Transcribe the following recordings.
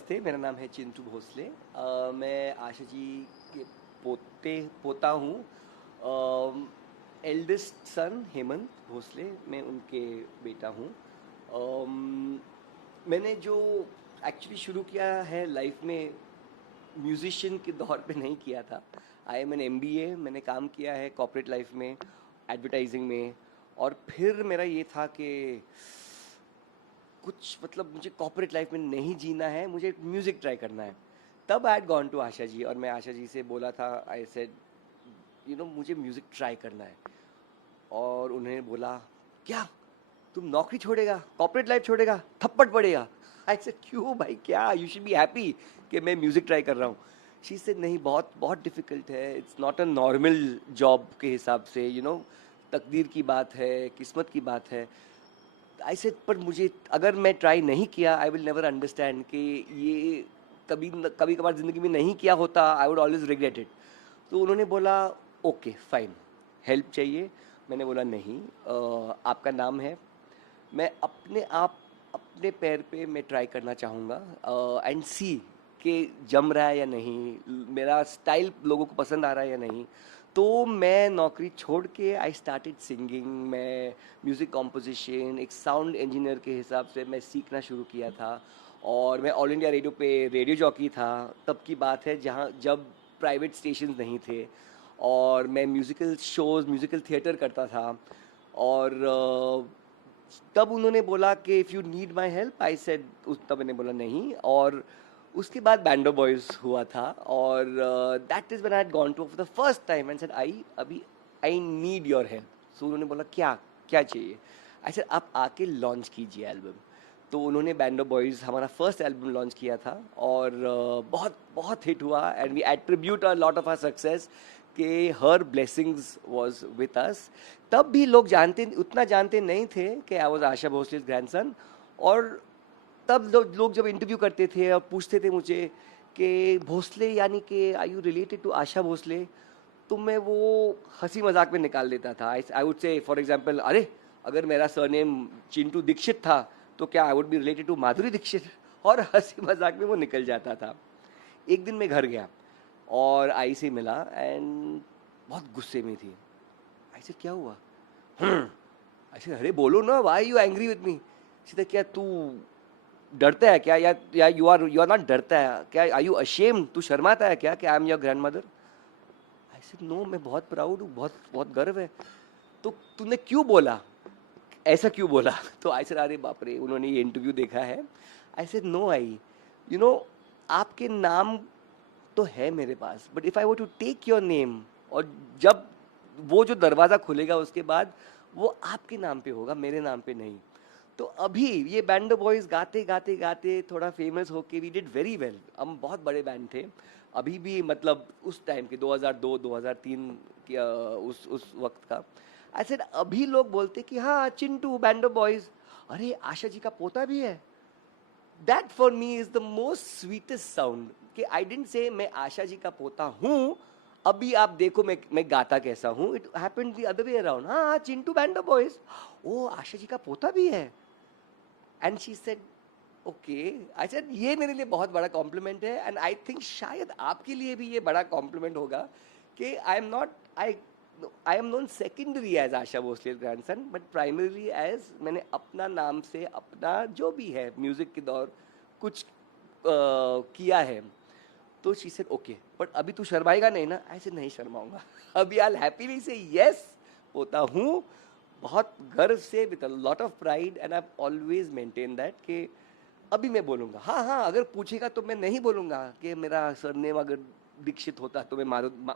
नमस्ते, मेरा नाम है चिंटू भोसले। मैं आशा जी के पोता हूँ। एल्डेस्ट सन हेमंत भोसले, मैं उनके बेटा हूँ। मैंने जो एक्चुअली शुरू किया है लाइफ में, म्यूजिशियन के दौर पे नहीं किया था। आई एम एन एमबीए, मैंने काम किया है कॉर्पोरेट लाइफ में, एडवर्टाइजिंग में। और फिर मेरा ये था कि कुछ मतलब मुझे कॉर्पोरेट लाइफ में नहीं जीना है, मुझे म्यूज़िक ट्राई करना है। तब आई had gone to Asha ji और मैं आशा जी से बोला था, आई सेड मुझे म्यूज़िक ट्राई करना है। और उन्होंने बोला, क्या तुम नौकरी छोड़ेगा, कॉर्पोरेट लाइफ छोड़ेगा, थप्पड़ पड़ेगा? आई सेड क्यों भाई, क्या, यू शुड बी हैप्पी कि मैं म्यूज़िक ट्राई कर रहा हूँ। शी सेड नहीं, बहुत बहुत डिफ़िकल्ट है, it's not a normal job के हिसाब से, तकदीर की बात है, किस्मत की बात है। आई सेड पर मुझे, अगर मैं ट्राई नहीं किया, आई विल नेवर अंडरस्टैंड कि ये कभी कभार ज़िंदगी में नहीं किया होता, I would always regret it. तो उन्होंने बोला, ओके फाइन, हेल्प चाहिए? मैंने बोला नहीं, आपका नाम है, मैं अपने आप अपने पैर पे मैं ट्राई करना चाहूँगा एंड सी कि जम रहा है या नहीं, मेरा स्टाइल लोगों को पसंद आ रहा है या नहीं। तो मैं नौकरी छोड़ के आई स्टार्टेड सिंगिंग। मैं म्यूज़िक कॉम्पोजिशन, एक साउंड इंजीनियर के हिसाब से मैं सीखना शुरू किया था। और मैं ऑल इंडिया रेडियो पे रेडियो जॉकी था। तब की बात है जब प्राइवेट स्टेशन नहीं थे, और मैं म्यूज़िकल शोज़, म्यूज़िकल थिएटर करता था। और तब उन्होंने बोला कि if you need my help, I said, तब मैंने बोला नहीं। और उसके बाद बैंडो बॉयज़ हुआ था, और that is when I had gone to for the first time and said, I need your help. So उन्होंने बोला, क्या क्या चाहिए? आई सेड, आप आके लॉन्च कीजिए एल्बम। तो उन्होंने बैंडो बॉयज़ हमारा फर्स्ट एल्बम लॉन्च किया था, और बहुत बहुत हिट हुआ। And we attribute a lot of our success कि her blessings was with us. तब भी लोग उतना जानते नहीं थे कि आई वॉज आशा भोसले's ग्रैंडसन। और तब लोग जब इंटरव्यू करते थे और पूछते थे मुझे कि भोसले यानी कि are you related to Asha Bhosle, तो मैं वो हंसी मजाक में निकाल देता था। I would say, for example, अरे अगर मेरा सरनेम चिंटू दीक्षित था तो क्या I would be related to Madhuri Dixit? और हंसी मजाक में वो निकल जाता था। एक दिन मैं घर गया और आई से मिला एंड बहुत गुस्से में थी। आई से, क्या हुआ? ऐसे, अरे बोलो ना, why you angry with me? सीधा, क्या तू डरता है क्या, या यू आर नॉट डरता है क्या, आर यू अशेम्ड, तू शर्माता है क्या कि I am your grandmother? I said no, मैं बहुत प्राउड हूँ, बहुत बहुत गर्व है। तो तूने क्यों बोला, ऐसा क्यों बोला? तो आई सेड, अरे बाप रे, उन्होंने ये इंटरव्यू देखा है। I said no, I you know आपके नाम तो है मेरे पास, but if I want to take your name, और जब वो जो दरवाज़ा खुलेगा उसके बाद वो आपके नाम पे होगा, मेरे नाम पे नहीं। तो अभी ये बैंड बॉयज़ गाते गाते गाते थोड़ा फेमस होके वी डिड वेरी वेल, हम बहुत बड़े बैंड थे। अभी भी मतलब उस टाइम के 2002-2003 की उस वक्त का। आई सेड, अभी लोग बोलते कि हाँ चिंटू बैंडो बॉयज़, अरे आशा जी का पोता भी है। That for me is the most sweetest sound कि आई डेंट से मैं आशा जी का पोता हूँ, अभी आप देखो मैं गाता कैसा हूँ। It happened the other way around. हाँ, चिंटू बैंडो बॉयज़, ओ आशा जी का पोता भी है। And she said okay. I said, ये मेरे लिए बहुत बड़ा कॉम्प्लीमेंट है, एंड आई थिंक शायद आपके लिए भी ये बड़ा कॉम्प्लीमेंट होगा कि I am known secondary as Asha Bhosle grandson, but primarily as, मैंने अपना नाम से अपना जो भी है म्यूजिक के दौर कुछ किया है। तो शी सेड ओके, बट अभी तू शर्माएगा नहीं ना? ऐसे नहीं शर्माऊंगा। अभी आई हैप्पीली से यस, होता हूँ, बहुत गर्व से, with a lot of pride, and I always maintain that कि अभी मैं बोलूँगा। हाँ हाँ, अगर पूछेगा तो मैं नहीं बोलूँगा कि मेरा सरनेम अगर दीक्षित होता तो मैं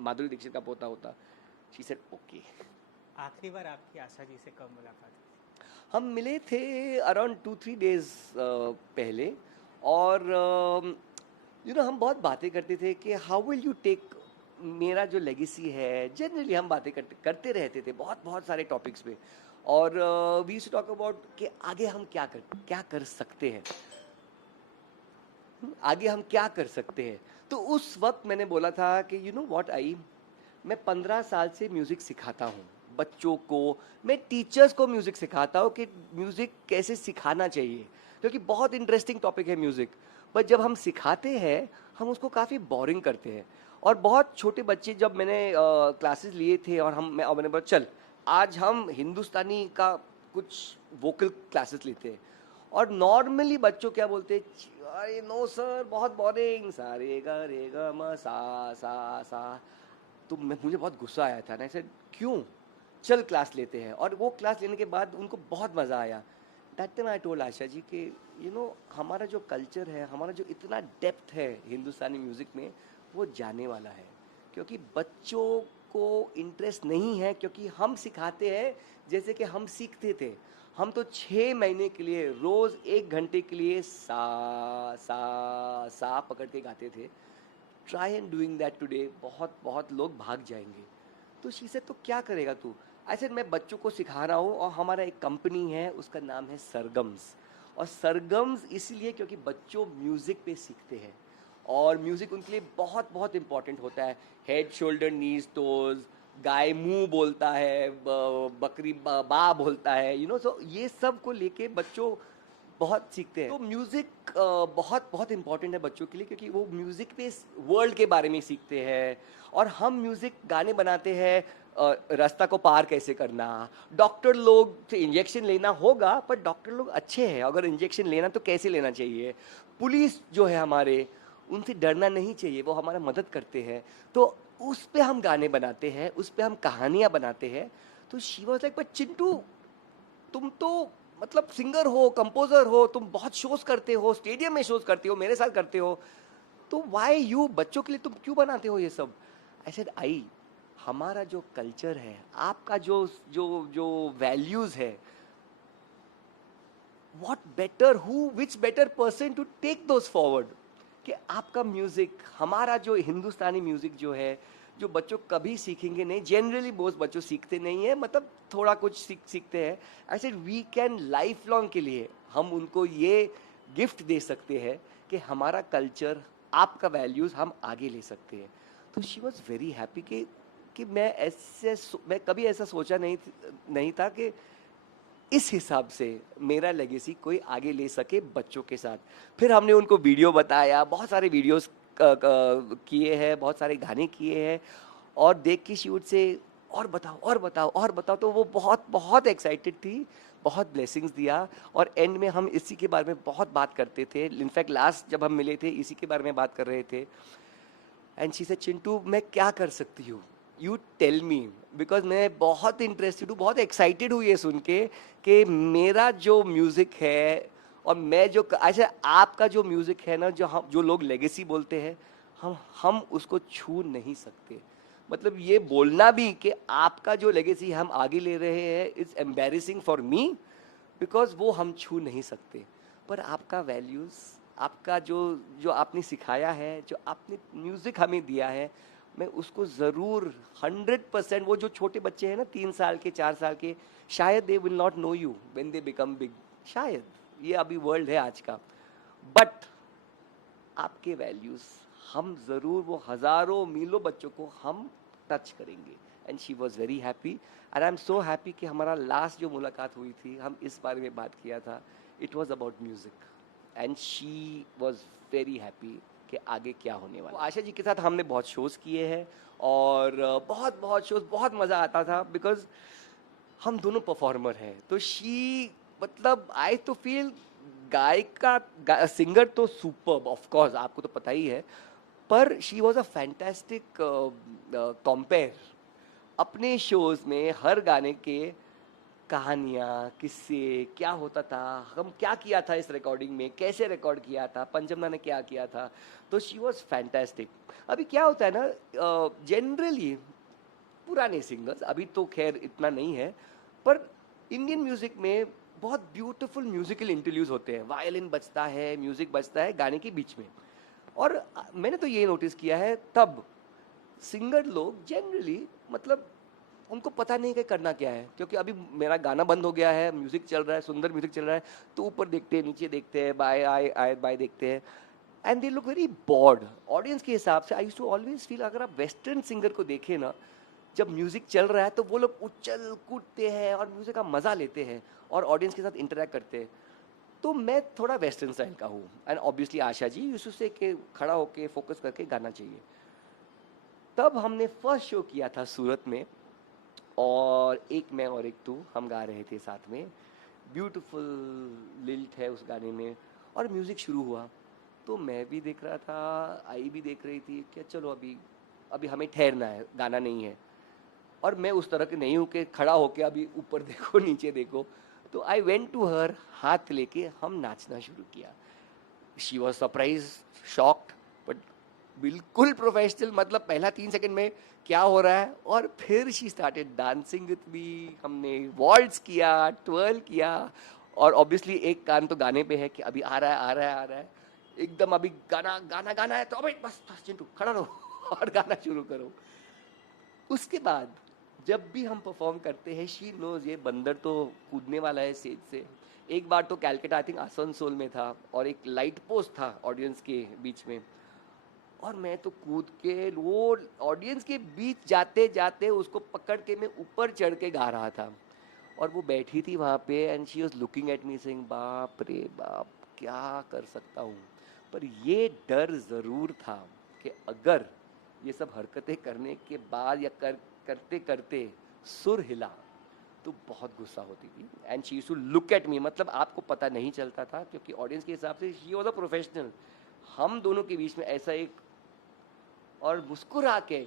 माधुरी दीक्षित का पोता होता। She said okay. आखिरी बार आपकी आशा जी से कब मुलाकात हुई? हम मिले थे अराउंड 2-3 डेज पहले। और हम बहुत बातें करते थे कि हाउ विल यू टेक मेरा जो लेगेसी है। जनरली हम बातें करते रहते थे बहुत बहुत सारे टॉपिक्स पे। और we used to talk about कि आगे हम क्या कर सकते हैं, आगे हम क्या कर सकते हैं। तो उस वक्त मैंने बोला था कि यू नो व्हाट, मैं 15 साल से म्यूज़िक सिखाता हूँ बच्चों को। मैं टीचर्स को म्यूज़िक सिखाता हूँ कि म्यूज़िक कैसे सिखाना चाहिए, क्योंकि बहुत इंटरेस्टिंग टॉपिक है म्यूज़िक। पर जब हम सिखाते हैं हम उसको काफ़ी बोरिंग करते हैं। और बहुत छोटे बच्चे जब मैंने क्लासेस लिए थे और मैंने बोला चल आज हम हिंदुस्तानी का कुछ वोकल क्लासेस लेते हैं, और नॉर्मली बच्चों क्या बोलते हैं, अरे नो सर बहुत बोरिंग, सा रे गा रे गा मा सा। तो मुझे बहुत गुस्सा आया था ना, ऐसे क्यों, चल क्लास लेते हैं। और वो क्लास लेने के बाद उनको बहुत मज़ा आया। That time I told Asha ji कि हमारा जो कल्चर है, हमारा जो इतना डेप्थ है हिंदुस्तानी म्यूज़िक में, वो जाने वाला है। क्योंकि बच्चों को इंटरेस्ट नहीं है, क्योंकि हम सिखाते हैं जैसे कि हम सीखते थे। हम तो 6 महीने के लिए रोज़ 1 घंटे के लिए सा पकड़ के गाते थे। Try and doing that today, बहुत बहुत लोग भाग जाएंगे। तो शी से तो क्या करेगा तू, ऐसे मैं बच्चों को सिखा रहा हूँ। और हमारा एक कंपनी है, उसका नाम है सरगम्स। और सरगम्स इसलिए क्योंकि बच्चों म्यूज़िक पे सीखते हैं, और म्यूज़िक उनके लिए बहुत बहुत इंपॉर्टेंट होता है। हेड शोल्डर नीज टोज, गाय मुंह बोलता है, बकरी बा बोलता है, सो ये सब को लेके बच्चों बहुत सीखते हैं। तो म्यूज़िक बहुत बहुत इंपॉर्टेंट है बच्चों के लिए, क्योंकि वो म्यूज़िक पे वर्ल्ड के बारे में सीखते हैं। और हम म्यूज़िक गाने बनाते हैं रास्ता को पार कैसे करना। डॉक्टर लोग से इंजेक्शन लेना होगा, पर डॉक्टर लोग अच्छे हैं, अगर इंजेक्शन लेना तो कैसे लेना चाहिए। पुलिस जो है हमारे, उनसे डरना नहीं चाहिए, वो हमारा मदद करते हैं। तो उस पे हम गाने बनाते हैं, उस पे हम कहानियाँ बनाते हैं। तो शी वाज लाइक, पर चिंटू तुम तो मतलब सिंगर हो, कंपोजर हो, तुम बहुत शोज करते हो, स्टेडियम में शोज करते हो, मेरे साथ करते हो, तो वाई यू, बच्चों के लिए तुम क्यों बनाते हो ये सब। आई सेड आई, हमारा जो कल्चर है, आपका जो जो जो वैल्यूज है, what better, who which better person to take those forward, कि आपका म्यूजिक, हमारा जो हिंदुस्तानी म्यूजिक जो है, जो बच्चों कभी सीखेंगे नहीं, जनरली बहुत बच्चों सीखते नहीं है, मतलब थोड़ा कुछ सीखते हैं। I said we can lifelong के लिए हम उनको ये गिफ्ट दे सकते हैं कि हमारा कल्चर, आपका वैल्यूज हम आगे ले सकते हैं। तो शी वॉज वेरी हैप्पी कि मैं कभी ऐसा सोचा नहीं था कि इस हिसाब से मेरा लेगेसी कोई आगे ले सके बच्चों के साथ। फिर हमने उनको वीडियो बताया, बहुत सारे वीडियोस किए हैं, बहुत सारे गाने किए हैं, और देख के शूट से और बताओ और बताओ और बताओ, तो वो बहुत बहुत एक्साइटेड थी, बहुत ब्लेसिंग्स दिया। और एंड में हम इसी के बारे में बहुत बात करते थे। इनफैक्ट लास्ट जब हम मिले थे इसी के बारे में बात कर रहे थे। एंड शी से, चिंटू मैं क्या कर सकती हूँ, यू टेल मी, बिकॉज मैं बहुत इंटरेस्टेड हूँ, बहुत एक्साइटेड हूँ ये सुन के कि मेरा जो म्यूज़िक है, और मैं जो ऐसे आपका जो म्यूज़िक है ना, जो लोग लेगेसी बोलते हैं, हम उसको छू नहीं सकते। मतलब ये बोलना भी कि आपका जो लेगेसी हम आगे ले रहे हैं is embarrassing for me, because वो हम छू नहीं सकते। पर आपका वैल्यूज़, आपका जो जो आपने सिखाया है, जो आपने म्यूज़िक हमें दिया है, मैं उसको ज़रूर 100%, वो जो छोटे बच्चे हैं ना, 3 साल के 4 साल के, शायद they will not know you when they become big, शायद ये अभी वर्ल्ड है आज का, बट आपके वैल्यूज़ हम ज़रूर वो हज़ारों मीलों बच्चों को हम टच करेंगे। And she was very happy, and I am so happy कि हमारा लास्ट जो मुलाकात हुई थी, हम इस बारे में बात किया था, it was about music, and she was very happy कि आगे क्या होने वाला। आशा जी के साथ हमने बहुत शोज़ किए हैं, और बहुत बहुत शोज़, बहुत मज़ा आता था, बिकॉज हम दोनों परफॉर्मर हैं। तो शी, मतलब आई तो फील सिंगर तो सुपर्ब, ऑफ कोर्स आपको तो पता ही है, पर she was a fantastic compare. अपने शोज़ में हर गाने के कहानियाँ, किस्से, क्या होता था, हम क्या किया था इस रिकॉर्डिंग में, कैसे रिकॉर्ड किया था, पंचमदा ने क्या किया था, तो शी वॉज फैंटास्टिक। अभी क्या होता है ना, जनरली पुराने सिंगर्स, अभी तो खैर इतना नहीं है, पर इंडियन म्यूज़िक में बहुत ब्यूटीफुल म्यूज़िकल इंटरव्यूज होते हैं, वायलिन बजता है, म्यूज़िक बजता है गाने के बीच में। और मैंने तो ये नोटिस किया है, तब सिंगर लोग जनरली, मतलब उनको पता नहीं कि करना क्या है, क्योंकि अभी मेरा गाना बंद हो गया है, म्यूज़िक चल रहा है, सुंदर म्यूज़िक चल रहा है, तो ऊपर देखते हैं, नीचे देखते हैं, बाय आए आए बाय देखते हैं, and they look very bored. Audience के हिसाब से I used to always feel, अगर आप वेस्टर्न सिंगर को देखें ना, जब म्यूज़िक चल रहा है तो वो लोग उछल कूदते हैं और म्यूज़िक का मज़ा लेते हैं और ऑडियंस के साथ इंटरेक्ट करते हैं। तो मैं थोड़ा वेस्टर्न स्टाइल का हूँ एंड ऑब्वियसली आशा जी यूसुफ से के खड़ा होके फोकस करके गाना चाहिए। तब हमने फर्स्ट शो किया था सूरत में, और एक मैं और एक तू हम गा रहे थे साथ में। ब्यूटीफुल लिल्ट है उस गाने में, और म्यूज़िक शुरू हुआ तो मैं भी देख रहा था, आई भी देख रही थी कि चलो अभी अभी हमें ठहरना है, गाना नहीं है। और मैं उस तरह के नहीं हूँ कि खड़ा होके अभी ऊपर देखो नीचे देखो। तो आई वेंट टू हर, हाथ लेके हम नाचना शुरू किया। She was surprise, shocked, but बिल्कुल प्रोफेशनल, मतलब पहला 3 सेकंड में क्या हो रहा है, और फिर she started dancing with me. हमने वॉल्ट्स किया, ट्वर्ल किया, और ऑब्वियसली एक कान तो गाने पे है कि अभी आ रहा है आ रहा है आ रहा है, एकदम अभी गाना गाना गाना है तो अभी बस बस चिंटू खड़ा रहो और गाना शुरू करो। उसके बाद जब भी हम परफॉर्म करते हैं शी नोज ये बंदर तो कूदने वाला है स्टेज से। एक बार तो कैलकाटा आई थिंक आसनसोल में था, और एक लाइट पोस्ट था ऑडियंस के बीच में, और मैं तो कूद के वो ऑडियंस के बीच जाते जाते उसको पकड़ के मैं ऊपर चढ़ के गा रहा था। और वो बैठी थी वहाँ पे and she was looking at me saying बाप रे बाप क्या कर सकता हूँ। पर ये डर ज़रूर था कि अगर ये सब हरकतें करने के बाद या करते करते सुर हिला तो बहुत गुस्सा होती थी। And she used to look at me, मतलब आपको पता नहीं चलता था क्योंकि ऑडियंस के हिसाब से शी वॉज अ प्रोफेशनल। हम दोनों के बीच में ऐसा एक, और मुस्कुरा के,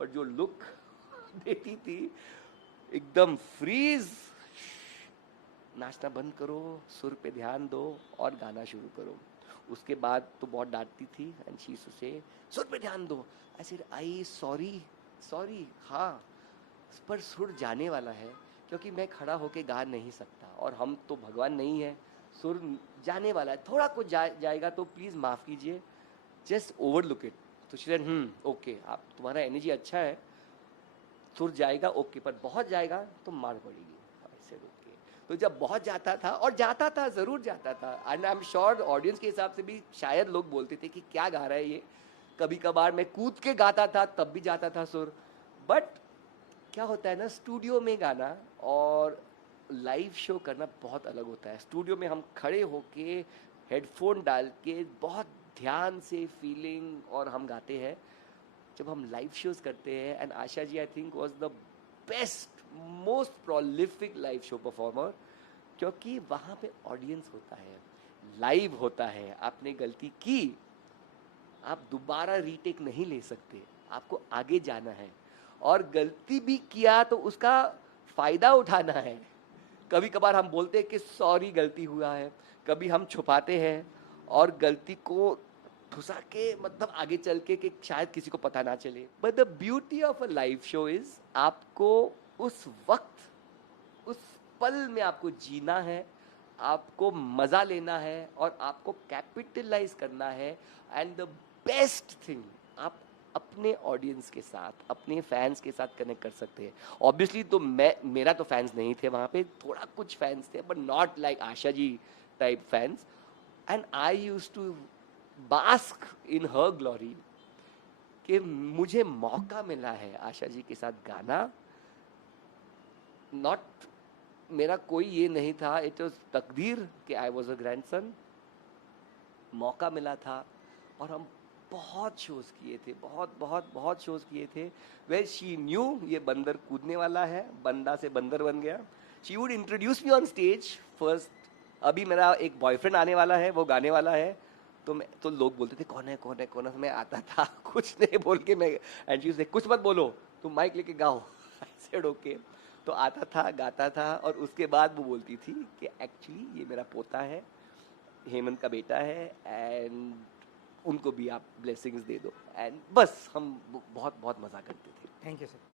और जो लुक देती थी एकदम फ्रीज, नाचना बंद करो, सुर पे ध्यान दो और गाना शुरू करो। उसके बाद तो बहुत डांटती थी एंड शी यूज्ड टू से सुर पे ध्यान दो। I said I sorry sorry, हाँ पर सुर जाने वाला है क्योंकि मैं खड़ा होके गा नहीं सकता, और हम तो भगवान नहीं है। सुर जाने वाला है, थोड़ा कुछ जाएगा तो प्लीज़ माफ़ कीजिए, जस्ट ओवर लुक इट। तो शी सेड ओके, आप तुम्हारा एनर्जी अच्छा है, सुर जाएगा ओके, पर बहुत जाएगा तो मार पड़ेगी। I said okay. तो जब बहुत जाता था, और जाता था ज़रूर जाता था, and I am sure audience के हिसाब से भी शायद लोग बोलते थे कि क्या गा रहा है ये। कभी कभार मैं कूद के गाता था तब भी जाता था सुर। बट क्या होता है ना, स्टूडियो में गाना और लाइव शो करना बहुत अलग होता है। स्टूडियो में हम खड़े होके हेडफोन डाल के बहुत ध्यान से फीलिंग और हम गाते हैं। जब हम लाइव शोज करते हैं, and Asha ji I think was the best most prolific live show performer, क्योंकि वहाँ पे ऑडियंस होता है, लाइव होता है। आपने गलती की, आप दोबारा रीटेक नहीं ले सकते, आपको आगे जाना है, और गलती भी किया तो उसका फ़ायदा उठाना है। कभी कभार हम बोलते हैं कि सॉरी गलती हुआ है, कभी हम छुपाते हैं और गलती को ठुसा के मतलब आगे चल के कि शायद किसी को पता ना चले। But the beauty of a live show is आपको उस वक्त उस पल में आपको जीना है, आपको मज़ा लेना है, और आपको कैपिटलाइज करना है। एंड द बेस्ट थिंग, आप अपने ऑडियंस के साथ, अपने फैंस के साथ कनेक्ट कर सकते हैं। ऑब्वियसली तो मेरा तो फैंस नहीं थे वहाँ पे, थोड़ा कुछ फैंस थे, but not like Asha ji type fans. And I use to bask in her glory कि मुझे मौका मिला है आशा जी के साथ गाना। नॉट, मेरा कोई ये नहीं था, इट वॉज तकदीर कि आई वॉज अ ग्रैंडसन, मौका मिला था। और हम बहुत शोज किए थे, बहुत बहुत बहुत शोज किए थे। वेल शी न्यू ये बंदर कूदने वाला है, बंदा से बंदर बन गया। She would introduce me on stage first. अभी मेरा एक बॉयफ्रेंड आने वाला है, वो गाने वाला है, तो मैं तो लोग बोलते थे कौन है कौन है कौन है, मैं आता था कुछ नहीं बोल के मैं, एंड शी से कुछ मत बोलो, तुम माइक लेके गाओ। I said okay. तो आता था, गाता था, और उसके बाद वो बोलती थी कि एक्चुअली ये मेरा पोता है, हेमंत का बेटा है, एंड उनको भी आप ब्लेसिंग्स दे दो। एंड बस हम बहुत बहुत मज़ा करते थे। Thank you sir.